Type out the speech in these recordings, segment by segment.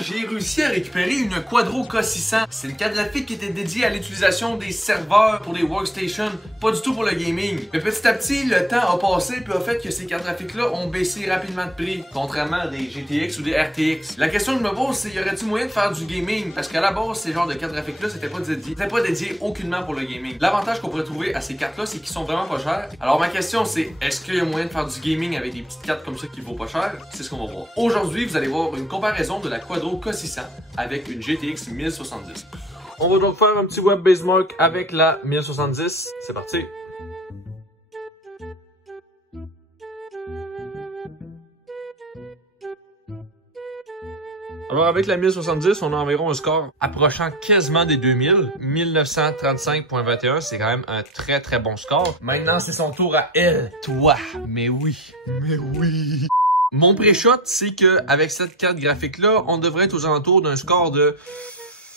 j'ai réussi à récupérer une Quadro K600. C'est une carte graphique qui était dédiée à l'utilisation des serveurs pour des workstations, pas du tout pour le gaming. Mais petit à petit, le temps a passé puis a fait que ces cartes graphiques-là ont baissé rapidement de prix, contrairement à des GTX ou des RTX. La question que je me pose, c'est y aurait-il moyen de faire du gaming? Parce qu'à la base, ces genres de cartes graphiques-là, c'était pas dédié aucunement pour le gaming. L'avantage qu'on pourrait trouver à ces cartes-là, c'est qu'ils sont vraiment pas chers. Alors ma question, c'est est-ce qu'il y a moyen de faire du gaming avec des petites cartes comme ça qui vaut pas cher? C'est ce qu'on va voir. Aujourd'hui, vous allez voir une comparaison de la Quadro K600 avec une GTX 1070. On va donc faire un petit web benchmark avec la 1070. C'est parti! Alors avec la 1070, on a environ un score approchant quasiment des 2000. 1935.21, c'est quand même un très très bon score. Maintenant, c'est son tour à elle. Toi, mais oui. Mon pré-shot, c'est que avec cette carte graphique-là, on devrait être aux alentours d'un score de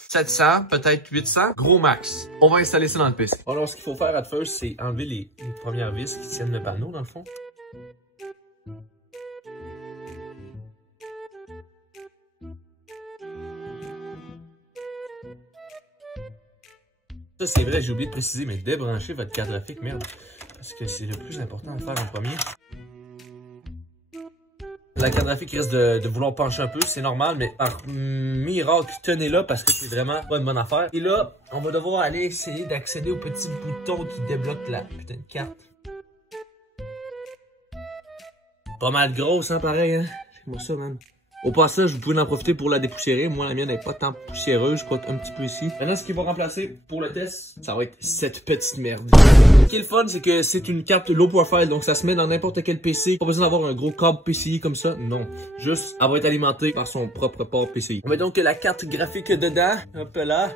700, peut-être 800, gros max. On va installer ça dans le PC. Alors, ce qu'il faut faire à first, c'est enlever les premières vis qui tiennent le panneau, dans le fond. Ça, c'est vrai, j'ai oublié de préciser, mais débranchez votre carte graphique, merde. Parce que c'est le plus important à faire en premier. La carte graphique risque de vouloir pencher un peu, c'est normal, mais par miracle, tenez-la parce que c'est vraiment pas une bonne affaire. Et là, on va devoir aller essayer d'accéder au petit bouton qui débloque la putain de carte. Pas mal grosse, hein, pareil, hein? Check-moi ça, man. Au passage, vous pouvez en profiter pour la dépoussiérer. Moi, la mienne n'est pas tant poussiéreuse, je crois un petit peu ici. Maintenant, ce qu'il va remplacer pour le test, ça va être cette petite merde. Ce qui est le fun, c'est que c'est une carte low profile, donc ça se met dans n'importe quel PC. Pas besoin d'avoir un gros câble PCI comme ça, non. Juste, elle va être alimentée par son propre port PCI. On met donc la carte graphique dedans, hop là.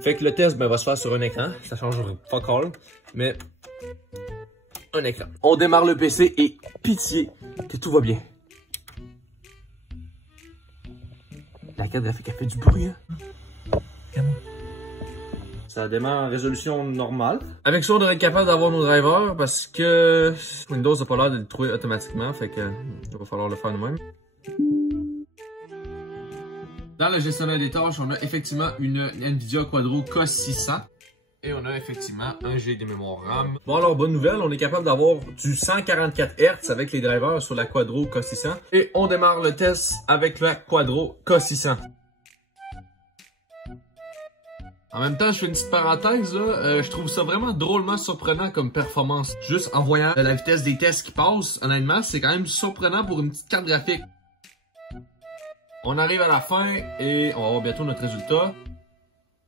Fait que le test, ben, va se faire sur un écran. Ça change fuck all, mais un écran. On démarre le PC et pitié que tout va bien. La carte graphique a fait du bruit, hein? Ça démarre en résolution normale. Avec ça, on devrait être capable d'avoir nos drivers parce que Windows n'a pas l'air de le trouver automatiquement, fait que il va falloir le faire nous-mêmes. Dans le gestionnaire des tâches, on a effectivement une Nvidia Quadro K600. Et on a effectivement un G de mémoire RAM. Bon alors, bonne nouvelle, on est capable d'avoir du 144 Hz avec les drivers sur la Quadro K600. Et on démarre le test avec la Quadro K600. En même temps, je fais une petite parenthèse là, je trouve ça vraiment drôlement surprenant comme performance. Juste en voyant la vitesse des tests qui passent, honnêtement, c'est quand même surprenant pour une petite carte graphique. On arrive à la fin et on va voir bientôt notre résultat.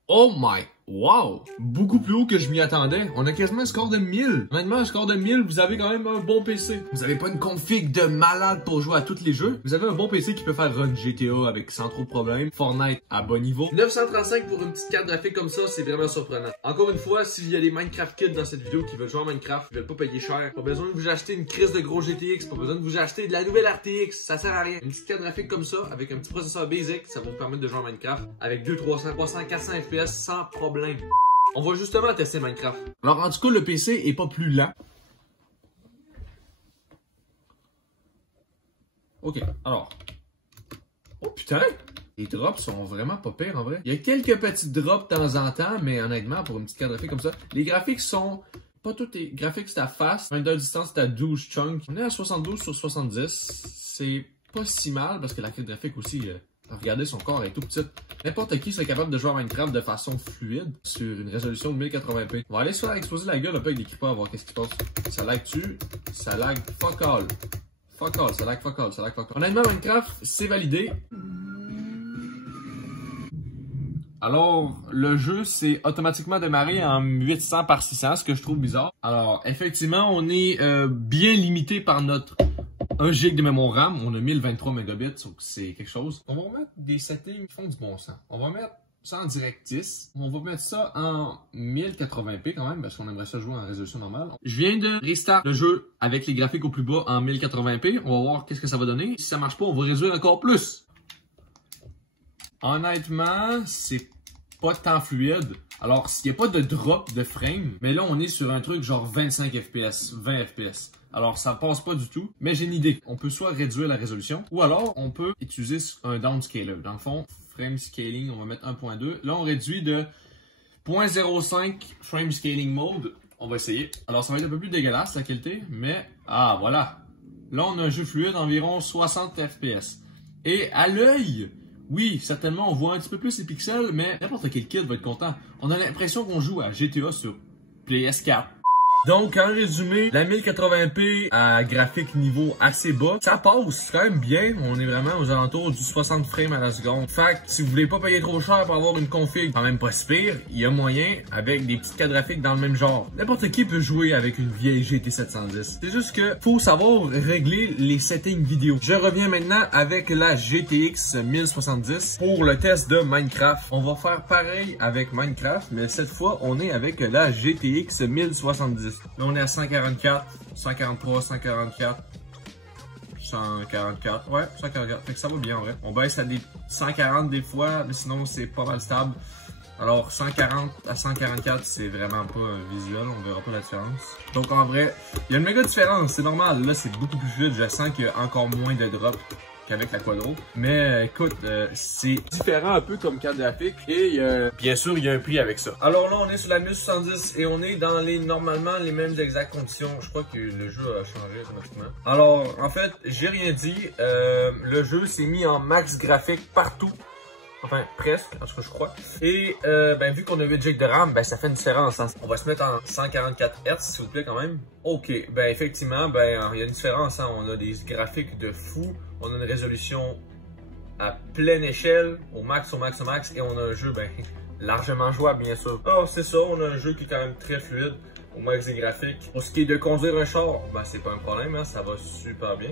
Oh my! Wow! Beaucoup plus haut que je m'y attendais. On a quasiment un score de 1000. Honnêtement, un score de 1000, vous avez quand même un bon PC. Vous avez pas une config de malade pour jouer à tous les jeux. Vous avez un bon PC qui peut faire run GTA avec sans trop de problèmes. Fortnite à bon niveau. 935 pour une petite carte graphique comme ça, c'est vraiment surprenant. Encore une fois, s'il y a des Minecraft kids dans cette vidéo qui veulent jouer à Minecraft, ils veulent pas payer cher. Pas besoin de vous acheter une crise de gros GTX. Pas besoin de vous acheter de la nouvelle RTX. Ça sert à rien. Une petite carte graphique comme ça, avec un petit processeur basic, ça va vous permettre de jouer à Minecraft avec 200, 300, 400 FPS sans problème. On va justement tester Minecraft. Alors en tout cas, le PC est pas plus lent. Ok, alors. Oh putain! Les drops sont vraiment pas pires en vrai. Il y a quelques petits drops de temps en temps, mais honnêtement, pour une petite carte graphique comme ça, les graphiques sont... Pas tous les graphiques c'est à fast. Render distance c'est à 12 chunks. On est à 72 sur 70. C'est pas si mal parce que la carte graphique aussi... regardez, son corps est tout petit. N'importe qui serait capable de jouer à Minecraft de façon fluide sur une résolution de 1080p. On va aller se faire exploser la gueule un peu avec des creepers, voir qu'est-ce qui se passe. Ça lag-tu? Ça lag fuck all. Fuck all, ça lag fuck all, ça lag fuck all. Honnêtement, Minecraft, c'est validé. Alors, le jeu s'est automatiquement démarré en 800 par 600, ce que je trouve bizarre. Alors, effectivement, on est bien limité par notre 1 GB de mémoire RAM, on a 1023 mégabits, donc c'est quelque chose. On va remettre des settings qui font du bon sens. On va mettre ça en DirectX. On va mettre ça en 1080p quand même, parce qu'on aimerait ça jouer en résolution normale. Je viens de restart le jeu avec les graphiques au plus bas en 1080p. On va voir qu'est-ce que ça va donner. Si ça marche pas, on va réduire encore plus. Honnêtement, c'est c'est pas tant fluide. Alors, s'il n'y a pas de drop de frame, mais là, on est sur un truc genre 25 FPS, 20 FPS. Alors, ça passe pas du tout, mais j'ai une idée. On peut soit réduire la résolution, ou alors, on peut utiliser un downscaler. Dans le fond, frame scaling, on va mettre 1.2. Là, on réduit de 0.05 frame scaling mode. On va essayer. Alors, ça va être un peu plus dégueulasse, la qualité, mais... Ah, voilà. Là, on a un jeu fluide environ 60 FPS. Et à l'œil, oui, certainement, on voit un petit peu plus les pixels, mais n'importe quel kid va être content. On a l'impression qu'on joue à GTA sur PS4. Donc, en résumé, la 1080p à graphique niveau assez bas, ça passe quand même bien. On est vraiment aux alentours du 60 frames à la seconde. Fait que si vous voulez pas payer trop cher pour avoir une config quand même pas si pire, il y a moyen avec des petites cartes graphiques dans le même genre. N'importe qui peut jouer avec une vieille GT 710. C'est juste que faut savoir régler les settings vidéo. Je reviens maintenant avec la GTX 1070 pour le test de Minecraft. On va faire pareil avec Minecraft, mais cette fois, on est avec la GTX 1070. Là, on est à 144, 143, 144, 144, ouais, 144, fait que ça va bien en vrai. On baisse à des 140 des fois, mais sinon c'est pas mal stable. Alors 140 à 144, c'est vraiment pas visuel, on verra pas la différence. Donc en vrai, il y a une méga différence, c'est normal. Là, c'est beaucoup plus fluide, je sens qu'il y a encore moins de drops qu'avec la Quadro. Mais écoute, c'est différent un peu comme carte graphique et bien sûr, il y a un prix avec ça. Alors là, on est sur la 1070 et on est dans normalement les mêmes exactes conditions. Je crois que le jeu a changé automatiquement. Alors, en fait, j'ai rien dit. Le jeu s'est mis en max graphique partout. Enfin, presque, en tout cas, je crois. Et ben, vu qu'on a 8 GB de RAM, ben, ça fait une différence. Hein. On va se mettre en 144 Hz, s'il vous plaît, quand même. OK, ben, effectivement, ben, il y a une différence. Hein. On a des graphiques de fou. On a une résolution à pleine échelle, au max, au max, au max. Et on a un jeu, ben, largement jouable, bien sûr. Alors, c'est ça, on a un jeu qui est quand même très fluide, au max des graphiques. Pour ce qui est de conduire un char, ben, c'est pas un problème, hein. Ça va super bien.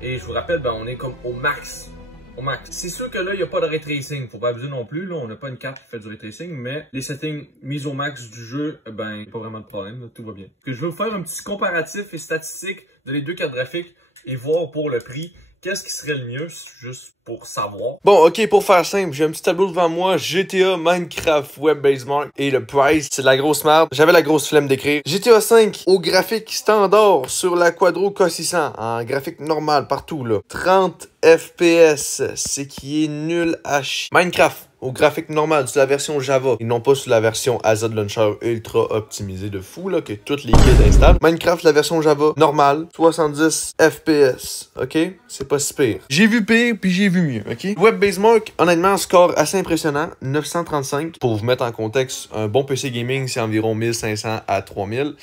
Et je vous rappelle, ben, on est comme au max. Au max. C'est sûr que là, il n'y a pas de ray tracing. Faut pas abuser non plus. Là, on n'a pas une carte qui fait du ray tracing, mais les settings mis au max du jeu, ben, il n'y a pas vraiment de problème. Là, tout va bien. Que je vais vous faire un petit comparatif et statistique de les deux cartes graphiques et voir pour le prix qu'est-ce qui serait le mieux, juste pour savoir. Bon, ok, pour faire simple, j'ai un petit tableau devant moi, GTA, Minecraft, Web Basemark et le price, c'est de la grosse merde. J'avais la grosse flemme d'écrire. GTA 5 au graphique standard sur la Quadro K600, en graphique normal partout là. 30 FPS, c'est qui est nul à chier. Minecraft au graphique normal, sur la version Java, et non pas sur la version Azad Launcher ultra optimisée de fou, là, que toutes les kids installent. Minecraft, la version Java normale, 70 FPS, ok? C'est pas si pire. J'ai vu pire, puis j'ai vu mieux, ok? Web Basemark, honnêtement, un score assez impressionnant, 935. Pour vous mettre en contexte, un bon PC gaming, c'est environ 1500 à 3000.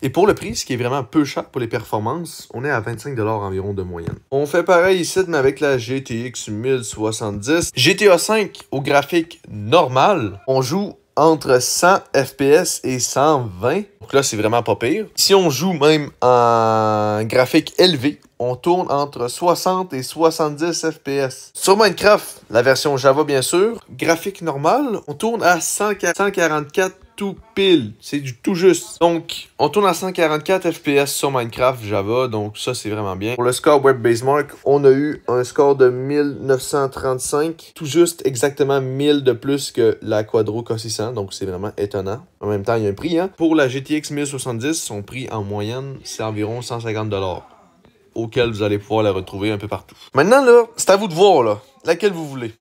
Et pour le prix, ce qui est vraiment peu cher pour les performances, on est à 25$ environ de moyenne. On fait pareil ici, mais avec la GTX 1070. GTA 5 au graphique normal, on joue entre 100 FPS et 120. Donc là, c'est vraiment pas pire. Si on joue même en graphique élevé, on tourne entre 60 et 70 FPS. Sur Minecraft, la version Java bien sûr, graphique normal, on tourne à 144 tout pile. C'est du tout juste. Donc, on tourne à 144 FPS sur Minecraft Java, donc ça, c'est vraiment bien. Pour le score Web Basemark, on a eu un score de 1935, tout juste exactement 1000 de plus que la Quadro K600, donc c'est vraiment étonnant. En même temps, il y a un prix, hein. Pour la GTX 1070, son prix en moyenne, c'est environ 150$. Auquel vous allez pouvoir la retrouver un peu partout. Maintenant, là, c'est à vous de voir, là, laquelle vous voulez.